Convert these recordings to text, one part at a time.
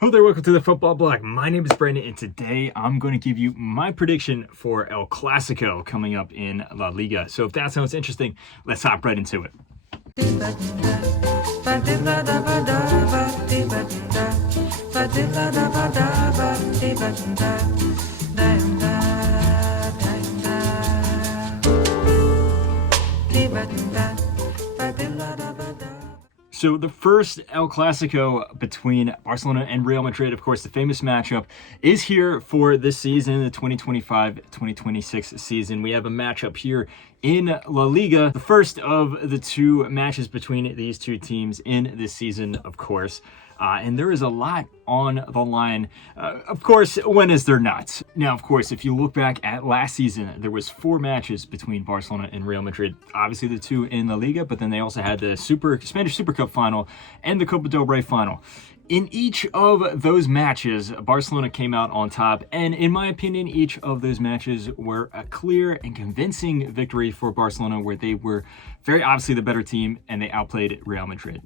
Hello there, welcome to the Football Bloc. My name is Brandon, and today I'm going to give you my prediction for El Clasico coming up in La Liga. So if that sounds interesting, let's hop right into it. So the first El Clasico between Barcelona and Real Madrid, of course, the famous matchup, is here for this season, the 2025-2026 season. We have a matchup here in La Liga, the first of the two matches between these two teams in this season, of course. And there is a lot on the line. Of course, when is there not? Now, of course, if you look back at last season, there was 4 matches between Barcelona and Real Madrid. Obviously, the 2 in La Liga, but then they also had the Spanish Super Cup final and the Copa del Rey final. In each of those matches, Barcelona came out on top, and in my opinion, each of those matches were a clear and convincing victory for Barcelona, where they were very obviously the better team and they outplayed Real Madrid.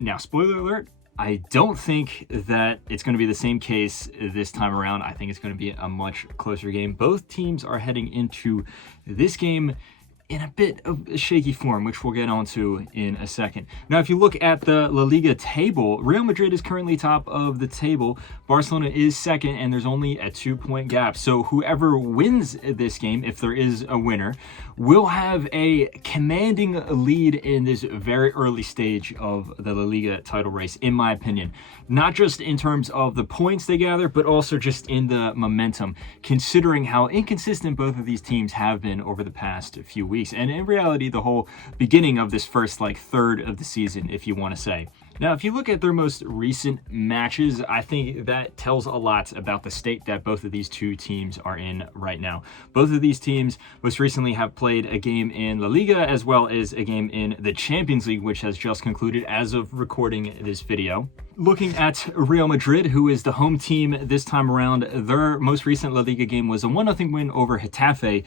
Now, spoiler alert, I don't think that it's going to be the same case this time around. I think it's going to be a much closer game. Both teams are heading into this game in a bit of a shaky form, which we'll get onto in a second. Now, if you look at the La Liga table, Real Madrid is currently top of the table. Barcelona is second, and there's only a 2-point gap. So whoever wins this game, if there is a winner, will have a commanding lead in this very early stage of the La Liga title race, in my opinion. Not just in terms of the points they gather, but also just in the momentum, considering how inconsistent both of these teams have been over the past few weeks. And in reality, the whole beginning of this first third of the season, if you want to say. Now, if you look at their most recent matches, I think that tells a lot about the state that both of these two teams are in right now. Both of these teams most recently have played a game in La Liga as well as a game in the Champions League, which has just concluded as of recording this video. Looking at Real Madrid, who is the home team this time around, their most recent La Liga game was a 1-0 win over Getafe,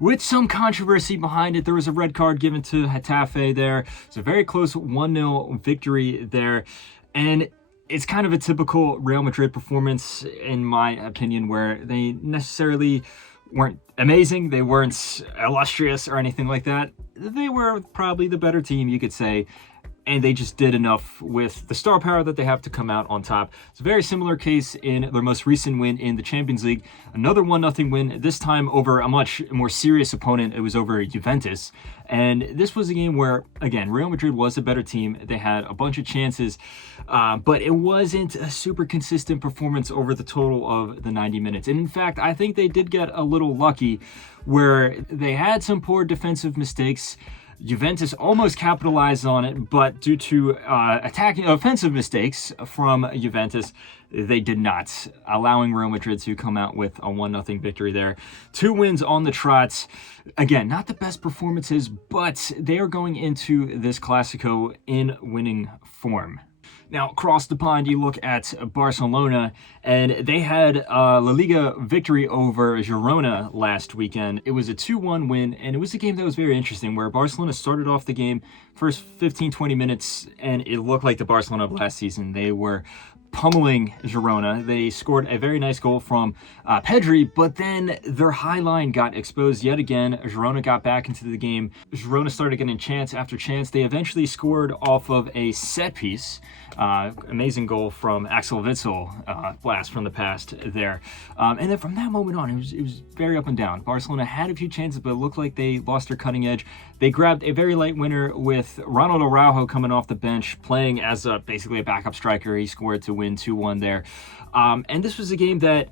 with some controversy behind it. There was a red card given to Getafe there. It's a very close 1-0 victory there. And it's kind of a typical Real Madrid performance, in my opinion, where they necessarily weren't amazing. They weren't illustrious or anything like that. They were probably the better team, you could say. And they just did enough with the star power that they have to come out on top. It's a very similar case in their most recent win in the Champions League. Another 1-0 win, this time over a much more serious opponent. It was over Juventus. And this was a game where, again, Real Madrid was a better team. They had a bunch of chances, but it wasn't a super consistent performance over the total of the 90 minutes. And in fact, I think they did get a little lucky where they had some poor defensive mistakes. Juventus almost capitalized on it, but due to offensive mistakes from Juventus, they did not, allowing Real Madrid to come out with a 1-0 victory there. 2 wins on the trot. Again, not the best performances, but they are going into this Clasico in winning form. Now, across the pond, you look at Barcelona, and they had a La Liga victory over Girona last weekend. It was a 2-1 win, and it was a game that was very interesting, where Barcelona started off the game, first 15-20 minutes, and it looked like the Barcelona of last season. They were pummeling Girona. They scored a very nice goal from Pedri, but then their high line got exposed yet again. Girona got back into the game. Girona started getting chance after chance. They eventually scored off of a set piece. Amazing goal from Axel Witsel, blast from the past there. And then from that moment on, it was very up and down. Barcelona had a few chances, but it looked like they lost their cutting edge. They grabbed a very light winner with Ronald Araujo coming off the bench, playing as basically a backup striker. He scored to win 2-1 there. And this was a game that,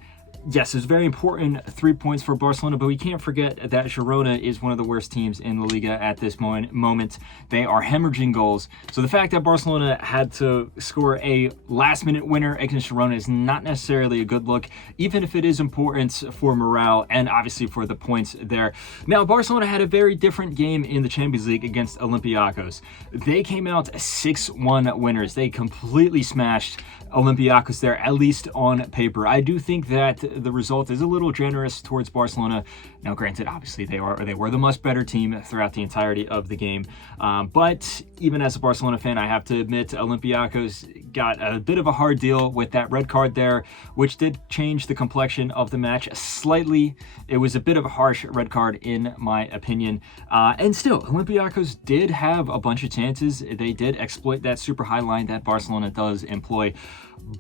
yes, it's very important 3 points for Barcelona, but we can't forget that Girona is one of the worst teams in La Liga at this moment. They are hemorrhaging goals. So the fact that Barcelona had to score a last-minute winner against Girona is not necessarily a good look, even if it is important for morale and obviously for the points there. Now, Barcelona had a very different game in the Champions League against Olympiacos. They came out 6-1 winners. They completely smashed Olympiacos there, at least on paper. I do think that the result is a little generous towards Barcelona. Now, granted, obviously they were the much better team throughout the entirety of the game. But even as a Barcelona fan, I have to admit Olympiacos got a bit of a hard deal with that red card there, which did change the complexion of the match slightly. It was a bit of a harsh red card in my opinion. And still, Olympiacos did have a bunch of chances. They did exploit that super high line that Barcelona does employ.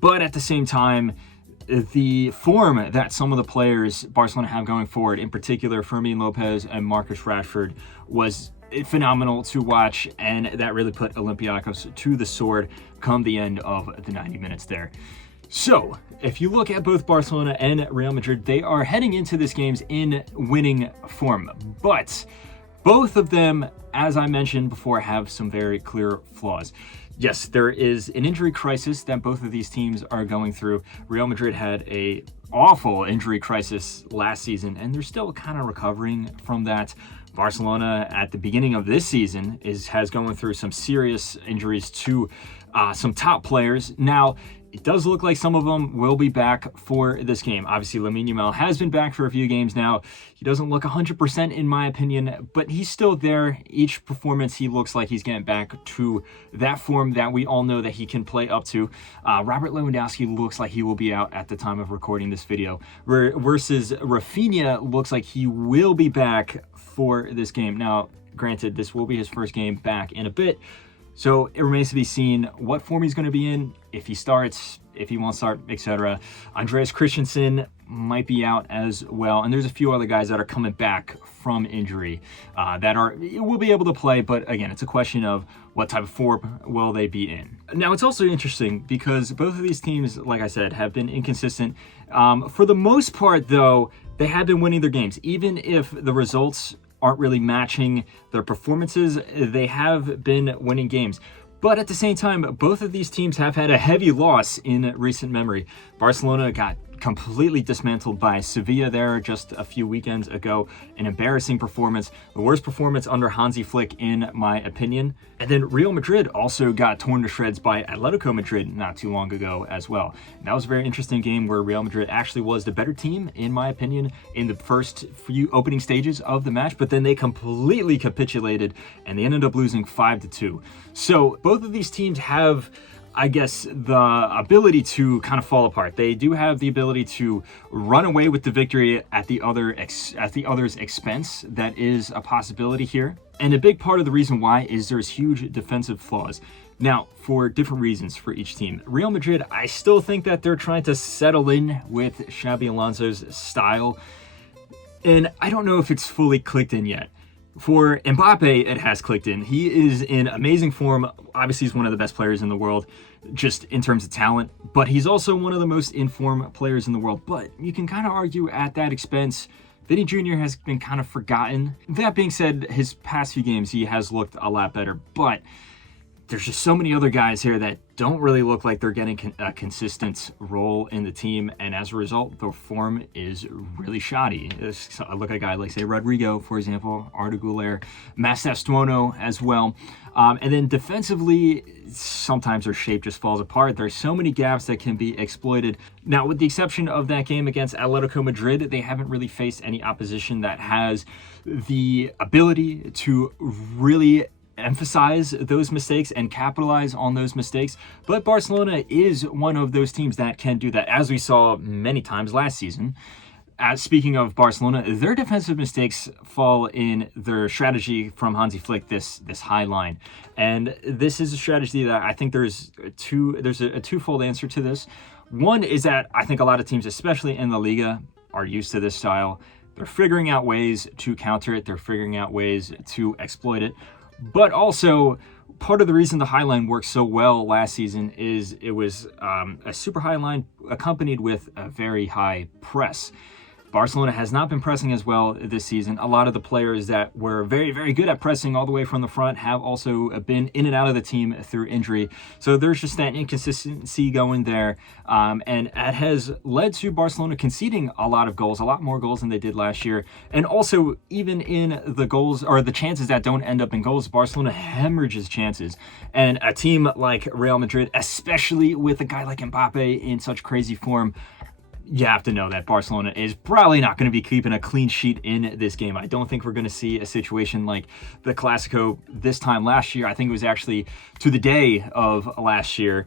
But at the same time, the form that some of the players Barcelona have going forward, in particular Fermin Lopez and Marcus Rashford, was phenomenal to watch, and that really put Olympiacos to the sword come the end of the 90 minutes there. So, if you look at both Barcelona and Real Madrid, they are heading into this games in winning form. But both of them, as I mentioned before, have some very clear flaws. Yes, there is an injury crisis that both of these teams are going through. Real Madrid had a awful injury crisis last season, and they're still kind of recovering from that. Barcelona at the beginning of this season has gone through some serious injuries to some top players. Now, it does look like some of them will be back for this game. Obviously, Lamine Yamal has been back for a few games now. He doesn't look 100% in my opinion, but he's still there. Each performance, he looks like he's getting back to that form that we all know that he can play up to. Robert Lewandowski looks like he will be out at the time of recording this video, versus Rafinha looks like he will be back for this game. Now, granted, this will be his first game back in a bit, so it remains to be seen what form he's going to be in, if he starts, if he won't start, etc. Andreas Christensen might be out as well, and there's a few other guys that are coming back from injury that will be able to play, but again, it's a question of what type of form will they be in. Now, it's also interesting because both of these teams, like I said, have been inconsistent. For the most part, though, they have been winning their games, even if the results aren't really matching their performances. They have been winning games. But at the same time, both of these teams have had a heavy loss in recent memory. Barcelona got completely dismantled by Sevilla there just a few weekends ago. An embarrassing performance, the worst performance under Hansi Flick in my opinion. And then Real Madrid also got torn to shreds by Atletico Madrid not too long ago as well. And that was a very interesting game where Real Madrid actually was the better team in my opinion in the first few opening stages of the match, but then they completely capitulated and they ended up losing 5-2. So both of these teams have, I guess, the ability to kind of fall apart. They do have the ability to run away with the victory at the other's expense. That is a possibility here. And a big part of the reason why is there's huge defensive flaws. Now, for different reasons for each team. Real Madrid, I still think that they're trying to settle in with Xabi Alonso's style. And I don't know if it's fully clicked in yet. For Mbappe, it has clicked in. He is in amazing form. Obviously, he's one of the best players in the world, just in terms of talent. But he's also one of the most informed players in the world. But you can kind of argue at that expense, Vinny Jr. has been kind of forgotten. That being said, his past few games, he has looked a lot better. But there's just so many other guys here that don't really look like they're getting a consistent role in the team, and as a result, the form is really shoddy. I look at a guy like, say, Rodrigo, for example, Arda Güler, Macestuono as well. And then defensively, sometimes their shape just falls apart. There's so many gaps that can be exploited. Now, with the exception of that game against Atletico Madrid, they haven't really faced any opposition that has the ability to really emphasize those mistakes and capitalize on those mistakes. But Barcelona is one of those teams that can do that, as we saw many times last season. Speaking of Barcelona, their defensive mistakes fall in their strategy from Hansi Flick, this high line. And this is a strategy that I think there's a twofold answer to this. One is that I think a lot of teams, especially in the Liga, are used to this style. They're figuring out ways to counter it. They're figuring out ways to exploit it. But also, part of the reason the high line worked so well last season is it was a super high line accompanied with a very high press. Barcelona has not been pressing as well this season. A lot of the players that were very, very good at pressing all the way from the front have also been in and out of the team through injury. So there's just that inconsistency going there. And it has led to Barcelona conceding a lot of goals, a lot more goals than they did last year. And also, even in the goals or the chances that don't end up in goals, Barcelona hemorrhages chances. And a team like Real Madrid, especially with a guy like Mbappe in such crazy form, you have to know that Barcelona is probably not going to be keeping a clean sheet in this game. I don't think we're going to see a situation like the Clasico this time last year. I think it was actually to the day of last year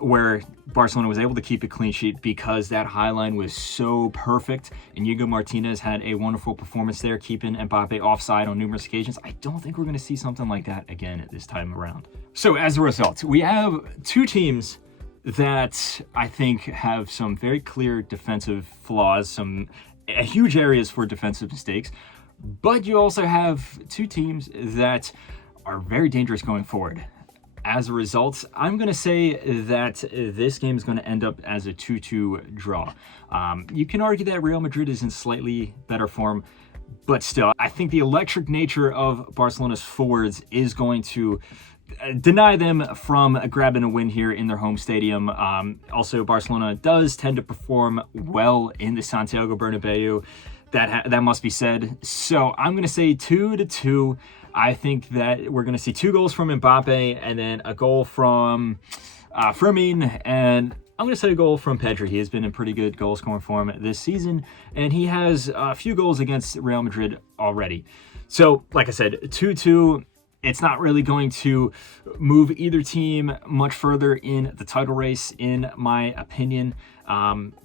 where Barcelona was able to keep a clean sheet because that high line was so perfect. And Inigo Martinez had a wonderful performance there, keeping Mbappe offside on numerous occasions. I don't think we're going to see something like that again this time around. So as a result, we have two teams that I think have some very clear defensive flaws, some huge areas for defensive mistakes, but you also have two teams that are very dangerous going forward. As a result, I'm going to say that this game is going to end up as a 2-2 draw. You can argue that Real Madrid is in slightly better form, but still, I think the electric nature of Barcelona's forwards is going to deny them from grabbing a win here in their home stadium. Also, Barcelona does tend to perform well in the Santiago Bernabeu. That must be said. So I'm going to say 2-2. I think that we're going to see 2 goals from Mbappe and then a goal from Fermin, and I'm going to say a goal from Pedri. He has been in pretty good goal scoring form this season, and he has a few goals against Real Madrid already. So, like I said, 2-2. It's not really going to move either team much further in the title race, in my opinion.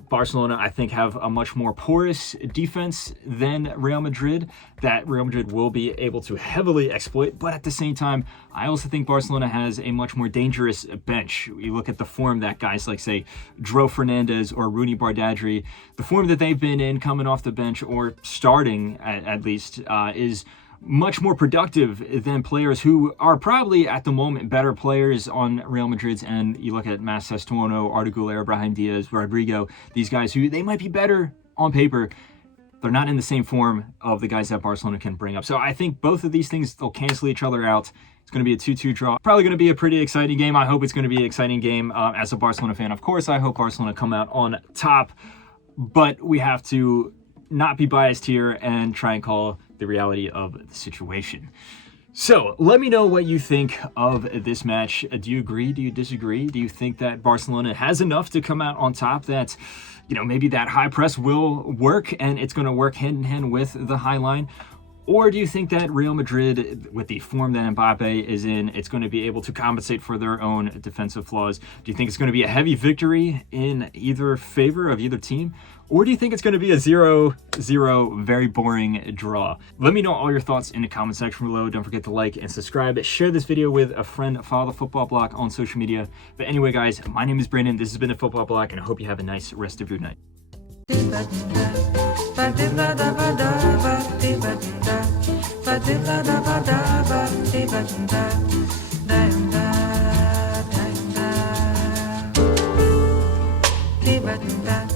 Barcelona, I think, have a much more porous defense than Real Madrid that Real Madrid will be able to heavily exploit. But at the same time, I also think Barcelona has a much more dangerous bench. You look at the form that guys like, say, Dro Fernandez or Rooney Bardadri, the form that they've been in coming off the bench or starting at least is much more productive than players who are probably at the moment better players on Real Madrid's end. You look at Mas Testuono, Arda Güler, Brahim Diaz, Rodrigo, these guys who they might be better on paper. They're not in the same form of the guys that Barcelona can bring up. So I think both of these things, they'll cancel each other out. It's going to be a 2-2 draw. Probably going to be a pretty exciting game. I hope it's going to be an exciting game. As a Barcelona fan, of course, I hope Barcelona come out on top. But we have to not be biased here and try and call the reality of the situation. So let me know what you think of this match. Do you agree? Do you disagree? Do you think that Barcelona has enough to come out on top, that, you know, maybe that high press will work and it's going to work hand in hand with the high line? Or do you think that Real Madrid, with the form that Mbappe is in, it's going to be able to compensate for their own defensive flaws? Do you think it's going to be a heavy victory in either favor of either team? Or do you think it's going to be a 0-0, very boring draw? Let me know all your thoughts in the comment section below. Don't forget to like and subscribe. Share this video with a friend. Follow the Football Bloc on social media. But anyway, guys, my name is Brandon. This has been the Football Bloc, and I hope you have a nice rest of your night. Ba